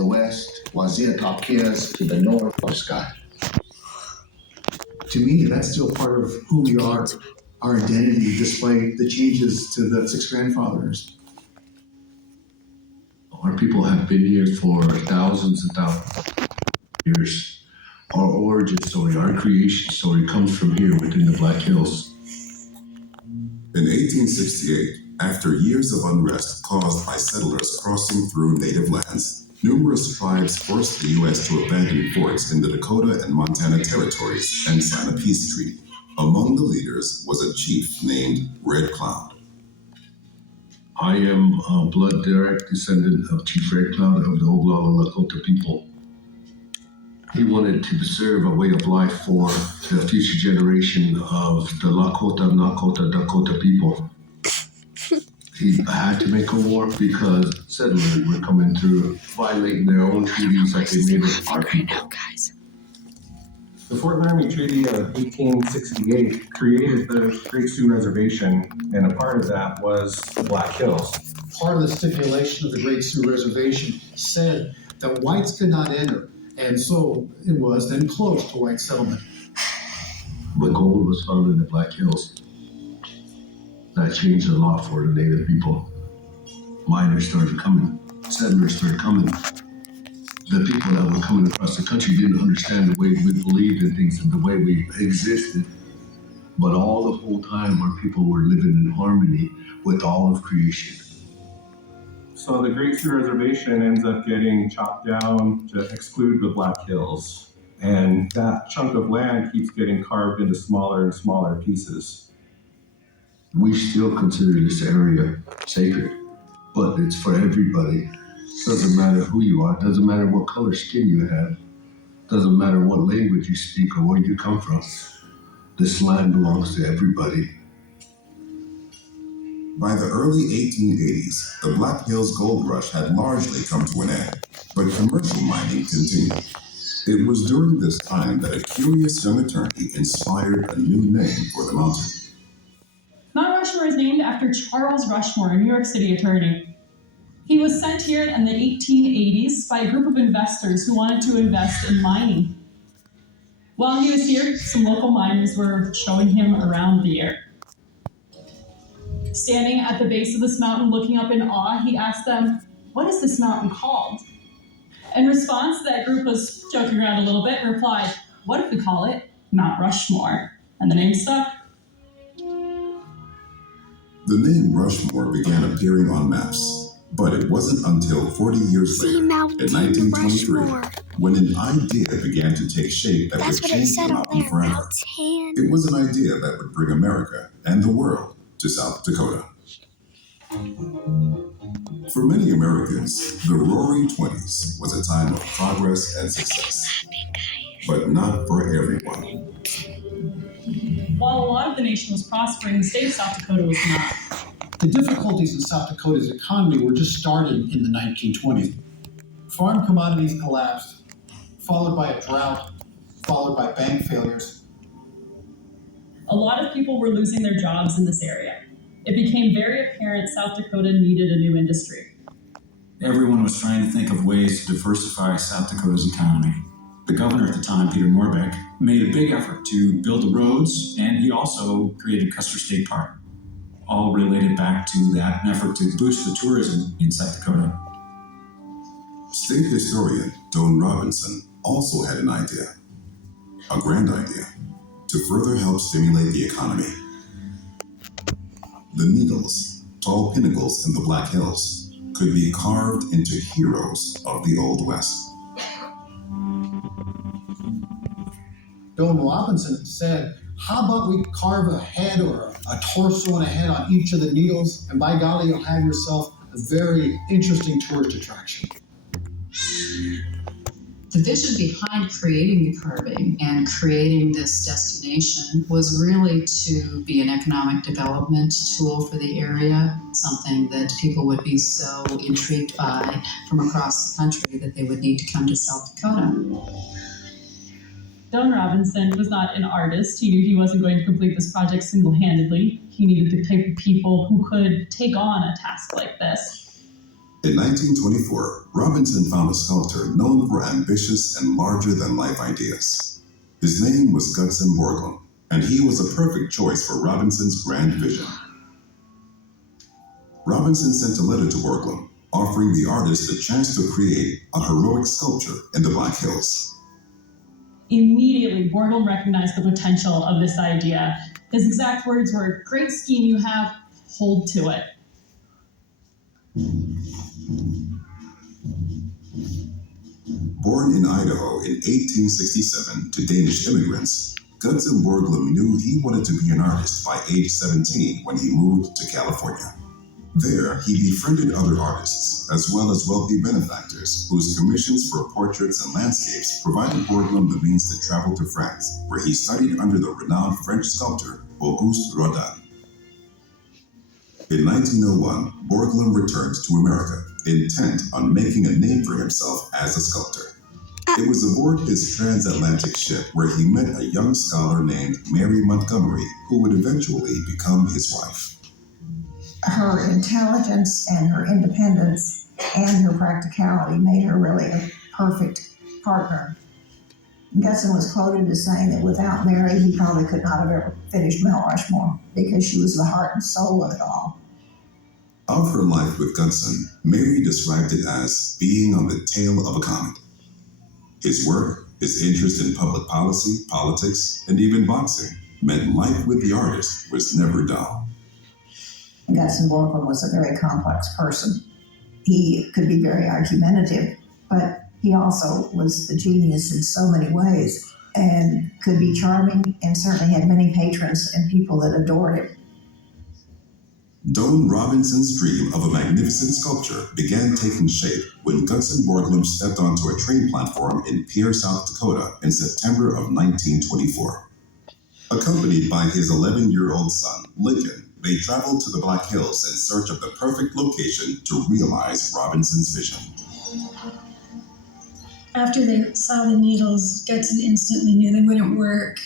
the west, Wazir Tapkias to the north of Scott. To me, that's still part of who we are, our identity, despite the changes to the six grandfathers. Our people have been here for thousands and thousands of years. Our origin story, our creation story comes from here within the Black Hills. In 1868, after years of unrest caused by settlers crossing through native lands, numerous tribes forced the U.S. to abandon forts in the Dakota and Montana territories and sign a peace treaty. Among the leaders was a chief named Red Cloud. I am a blood direct descendant of Chief Red Cloud of the Oglala Lakota people. He wanted to preserve a way of life for the future generation of the Lakota, Nakota, Dakota people. He had to make a war because settlers were coming through, violating their own treaties like they made with our people. The Fort Laramie Treaty of 1868 created the Great Sioux Reservation, and a part of that was the Black Hills. Part of the stipulation of the Great Sioux Reservation said that whites could not enter, and so it was then closed to white settlement. When gold was found in the Black Hills, that changed a lot for the Native people. Miners started coming, settlers started coming. The people that were coming across the country didn't understand the way we believed in things and the way we existed. But all the whole time, our people were living in harmony with all of creation. So the Great Sioux Reservation ends up getting chopped down to exclude the Black Hills. And that chunk of land keeps getting carved into smaller and smaller pieces. We still consider this area sacred, but it's for everybody. Doesn't matter who you are, doesn't matter what color skin you have, doesn't matter what language you speak or where you come from. This land belongs to everybody. By the early 1880s, the Black Hills gold rush had largely come to an end, but commercial mining continued. It was during this time that a curious young attorney inspired a new name for the mountain. Mount Rushmore is named after Charles Rushmore, a New York City attorney. He was sent here in the 1880s by a group of investors who wanted to invest in mining. While he was here, some local miners were showing him around the area. Standing at the base of this mountain looking up in awe, he asked them, "What is this mountain called?" In response, that group was joking around a little bit and replied, "What if we call it Mount Rushmore?" And the name stuck. The name Rushmore began appearing on maps. But it wasn't until 40 years later, in 1923, when an idea began to take shape that would change the mountain forever. It was an idea that would bring America and the world to South Dakota. For many Americans, the Roaring Twenties was a time of progress and success, but not for everyone. While a lot of the nation was prospering, the state of South Dakota was not. The difficulties in South Dakota's economy were just starting in the 1920s. Farm commodities collapsed, followed by a drought, followed by bank failures. A lot of people were losing their jobs in this area. It became very apparent South Dakota needed a new industry. Everyone was trying to think of ways to diversify South Dakota's economy. The governor at the time, Peter Norbeck, made a big effort to build the roads, and he also created Custer State Park, all related back to that effort to boost the tourism in South Dakota. State historian Don Robinson also had an idea, a grand idea, to further help stimulate the economy. The needles, tall pinnacles in the Black Hills, could be carved into heroes of the Old West. Don Robinson said, "How about we carve a head or a torso and a head on each of the needles, and by golly, you'll have yourself a very interesting tourist attraction." The vision behind creating the carving and creating this destination was really to be an economic development tool for the area, something that people would be so intrigued by from across the country that they would need to come to South Dakota. Don Robinson was not an artist. He knew he wasn't going to complete this project single-handedly. He needed the type of people who could take on a task like this. In 1924, Robinson found a sculptor known for ambitious and larger-than-life ideas. His name was Gutzon Borglum, and he was a perfect choice for Robinson's grand vision. Robinson sent a letter to Borglum, offering the artist a chance to create a heroic sculpture in the Black Hills. Immediately, Borglum recognized the potential of this idea. His exact words were, "Great scheme you have, hold to it." Born in Idaho in 1867 to Danish immigrants, Gutzon Borglum knew he wanted to be an artist by age 17 when he moved to California. There, he befriended other artists, as well as wealthy benefactors, whose commissions for portraits and landscapes provided Borglum the means to travel to France, where he studied under the renowned French sculptor Auguste Rodin. In 1901, Borglum returned to America, intent on making a name for himself as a sculptor. It was aboard his transatlantic ship where he met a young scholar named Mary Montgomery, who would eventually become his wife. Her intelligence and her independence and her practicality made her really a perfect partner. Gutzon was quoted as saying that without Mary, he probably could not have ever finished Mount Rushmore because she was the heart and soul of it all. Of her life with Gutzon, Mary described it as being on the tail of a comet. His work, his interest in public policy, politics, and even boxing meant life with the artist was never dull. Gutzon Borglum was a very complex person. He could be very argumentative, but he also was a genius in so many ways and could be charming and certainly had many patrons and people that adored him. Doane Robinson's dream of a magnificent sculpture began taking shape when Gutzon Borglum stepped onto a train platform in Pierre, South Dakota in September of 1924. Accompanied by his 11-year-old son, Lincoln, they traveled to the Black Hills in search of the perfect location to realize Robinson's vision. After they saw the needles, Gutzon instantly knew they wouldn't work.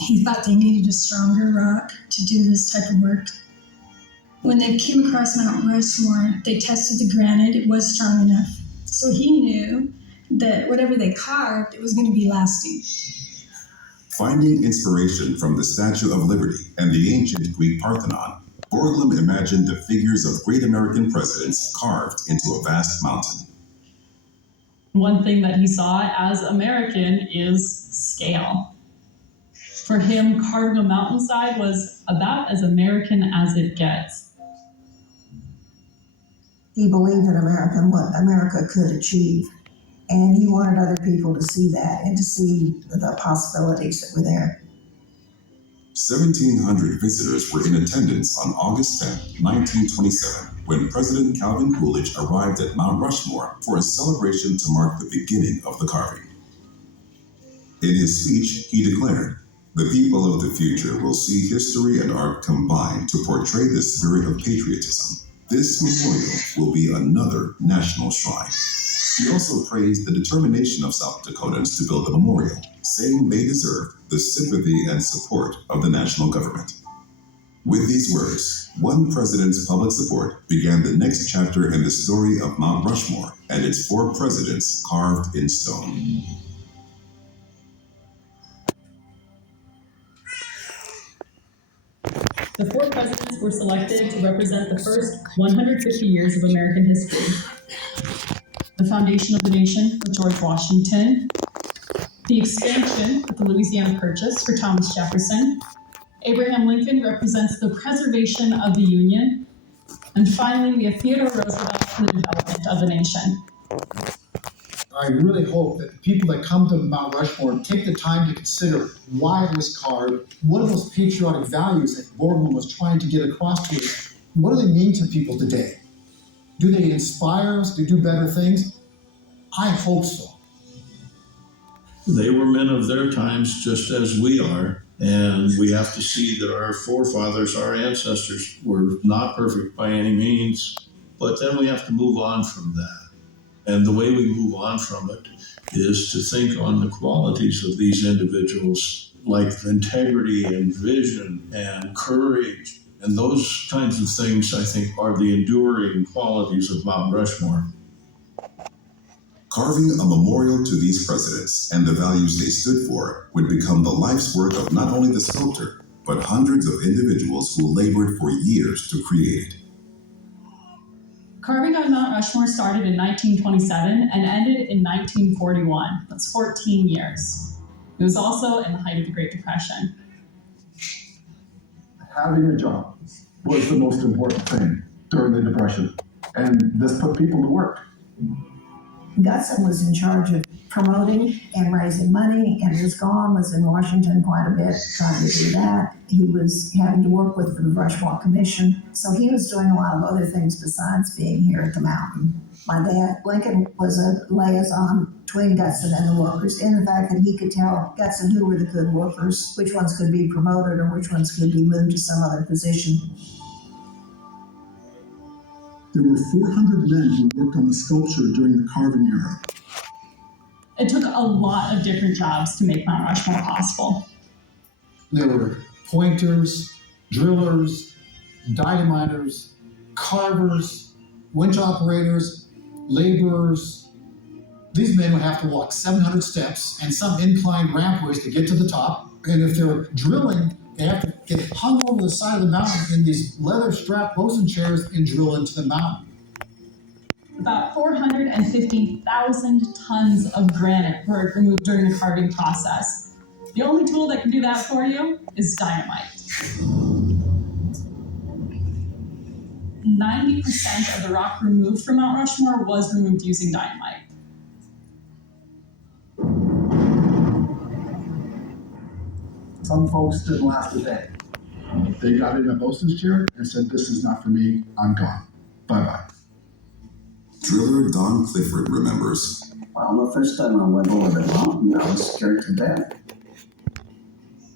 He thought they needed a stronger rock to do this type of work. When they came across Mount Rushmore, they tested the granite. It was strong enough. So he knew that whatever they carved, it was going to be lasting. Finding inspiration from the Statue of Liberty and the ancient Greek Parthenon, Borglum imagined the figures of great American presidents carved into a vast mountain. One thing that he saw as American is scale. For him, carving a mountainside was about as American as it gets. He believed in America and what America could achieve. And he wanted other people to see that and to see the possibilities that were there. 1,700 visitors were in attendance on August 10, 1927, when President Calvin Coolidge arrived at Mount Rushmore for a celebration to mark the beginning of the carving. In his speech, he declared, "The people of the future will see history and art combine to portray the spirit of patriotism. This memorial will be another national shrine." He also praised the determination of South Dakotans to build the memorial, saying they deserved the sympathy and support of the national government. With these words, one president's public support began the next chapter in the story of Mount Rushmore and its 4 presidents carved in stone. The 4 presidents were selected to represent the first 150 years of American history. The foundation of the nation with George Washington, the expansion with the Louisiana Purchase for Thomas Jefferson, Abraham Lincoln represents the preservation of the Union, and finally we have Theodore Roosevelt for the development of the nation. I really hope that the people that come to Mount Rushmore take the time to consider why it was carved, what are those patriotic values that Borglum was trying to get across to us, what do they mean to people today? Do they inspire us to do better things? I hope so. They were men of their times just as we are, and we have to see that our forefathers, our ancestors, were not perfect by any means, but then we have to move on from that. And the way we move on from it is to think on the qualities of these individuals, like integrity and vision and courage And those kinds of things, I think, are the enduring qualities of Mount Rushmore. Carving a memorial to these presidents and the values they stood for would become the life's work of not only the sculptor, but hundreds of individuals who labored for years to create it. Carving on Mount Rushmore started in 1927 and ended in 1941. That's 14 years. It was also in the height of the Great Depression. Having a job was the most important thing during the Depression, and this put people to work. Gutson was in charge of promoting and raising money, and was in Washington quite a bit trying to do that. He was having to work with the Rushmore Commission, so he was doing a lot of other things besides being here at the mountain. My dad, Lincoln, was a liaison between Gutson and the workers in the fact that he could tell Gutson who were the good workers, which ones could be promoted or which ones could be moved to some other position. There were 400 men who worked on the sculpture during the carving era. It took a lot of different jobs to make Mount Rushmore possible. There were pointers, drillers, dynamiters, carvers, winch operators, laborers. These men would have to walk 700 steps and some inclined rampways to get to the top. And if they're drilling, they have to get hung over the side of the mountain in these leather-strapped bosun chairs and drill into the mountain. About 450,000 tons of granite were removed during the carving process. The only tool that can do that for you is dynamite. 90% of the rock removed from Mount Rushmore was removed using dynamite. Some folks didn't last a day. They got in a bosun's chair and said, "This is not for me, I'm gone. Bye-bye." Driller Don Clifford remembers. Well, the first time I went over the mountain, I was scared to death.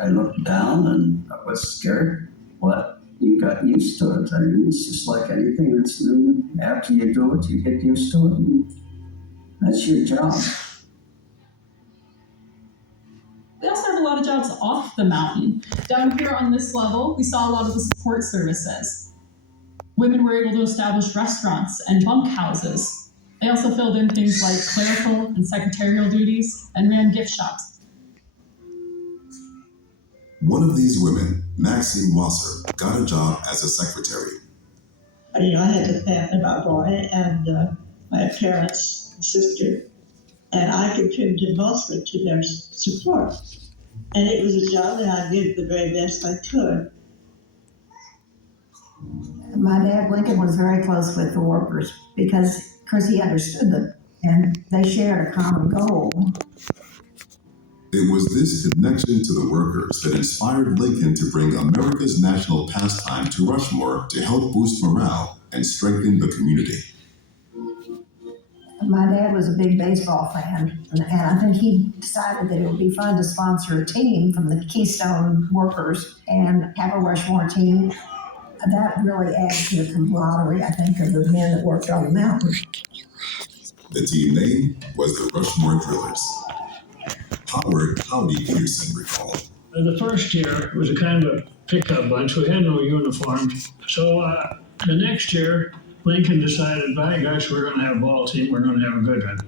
I looked down and I was scared. But you got used to it. I mean, it's just like anything that's new. After you do it, you get used to it. And that's your job. We also have a lot of jobs off the mountain. Down here on this level, we saw a lot of the support services. Women were able to establish restaurants and bunkhouses. They also filled in things like clerical and secretarial duties and ran gift shops. One of these women, Maxine Wasser, got a job as a secretary. You know, I had a family, my boy, and my parents, sister, and I contributed mostly to their support. And it was a job that I did the very best I could. My dad, Lincoln, was very close with the workers because, of course, he understood them and they shared a common goal. It was this connection to the workers that inspired Lincoln to bring America's national pastime to Rushmore to help boost morale and strengthen the community. My dad was a big baseball fan, and I think he decided that it would be fun to sponsor a team from the Keystone workers and have a Rushmore team. That really adds to the camaraderie, I think, of the men that worked on the mountain. The team name was the Rushmore Drillers. Howard Howdy Pearson recalled. The first year was a kind of a pickup bunch. We had no uniforms. So the next year, Lincoln decided, by gosh, we're going to have a ball team. We're going to have a good one.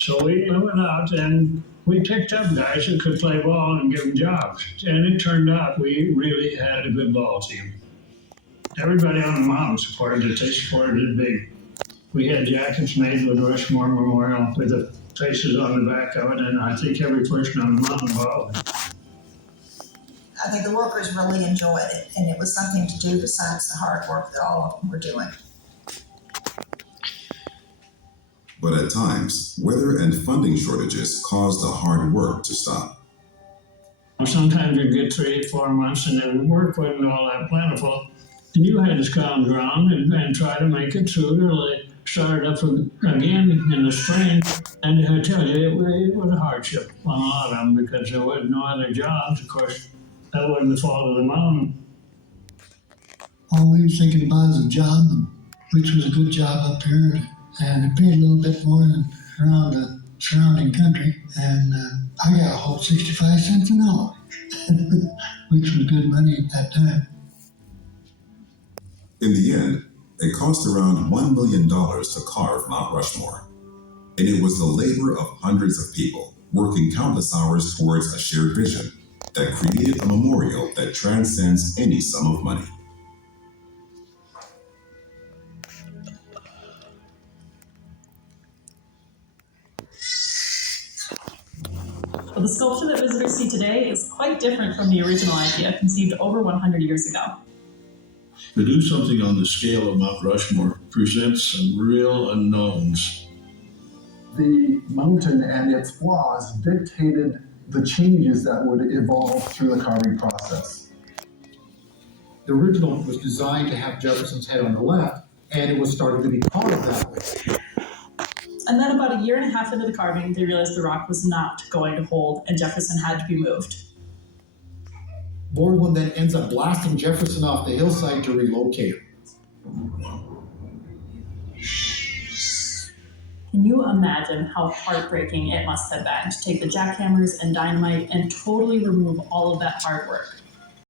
So we went out and we picked up guys who could play ball and give them jobs. And it turned out we really had a good ball team. Everybody on the mountain supported it. They supported it big. We had jackets made with Rushmore Memorial with the faces on the back of it, and I think every person on the mountain bought it. I think the workers really enjoyed it, and it was something to do besides the hard work that all of them were doing. But at times, weather and funding shortages caused the hard work to stop. Sometimes you'd get 3 or 4 months and then work wasn't all that plentiful. And you had to scrounge around and try to make it through till they started up again in the spring. And I tell you, it was a hardship on a lot of them because there was no other jobs. Of course, that wasn't the fault of the mountain. All we were thinking about is a job, which was a good job up here, and it paid a little bit more than around the surrounding country. And I got a whole 65 cents an hour, which was good money at that time. In the end, it cost around $1 million to carve Mount Rushmore, and it was the labor of hundreds of people working countless hours towards a shared vision that created a memorial that transcends any sum of money. But the sculpture that visitors see today is quite different from the original idea conceived over 100 years ago. To do something on the scale of Mount Rushmore presents some real unknowns. The mountain and its flaws dictated the changes that would evolve through the carving process. The original was designed to have Jefferson's head on the left, and it was starting to be carved that way. And then about a year and a half into the carving, they realized the rock was not going to hold and Jefferson had to be moved. Baldwin then ends up blasting Jefferson off the hillside to relocate him. Can you imagine how heartbreaking it must have been to take the jackhammers and dynamite and totally remove all of that hard work?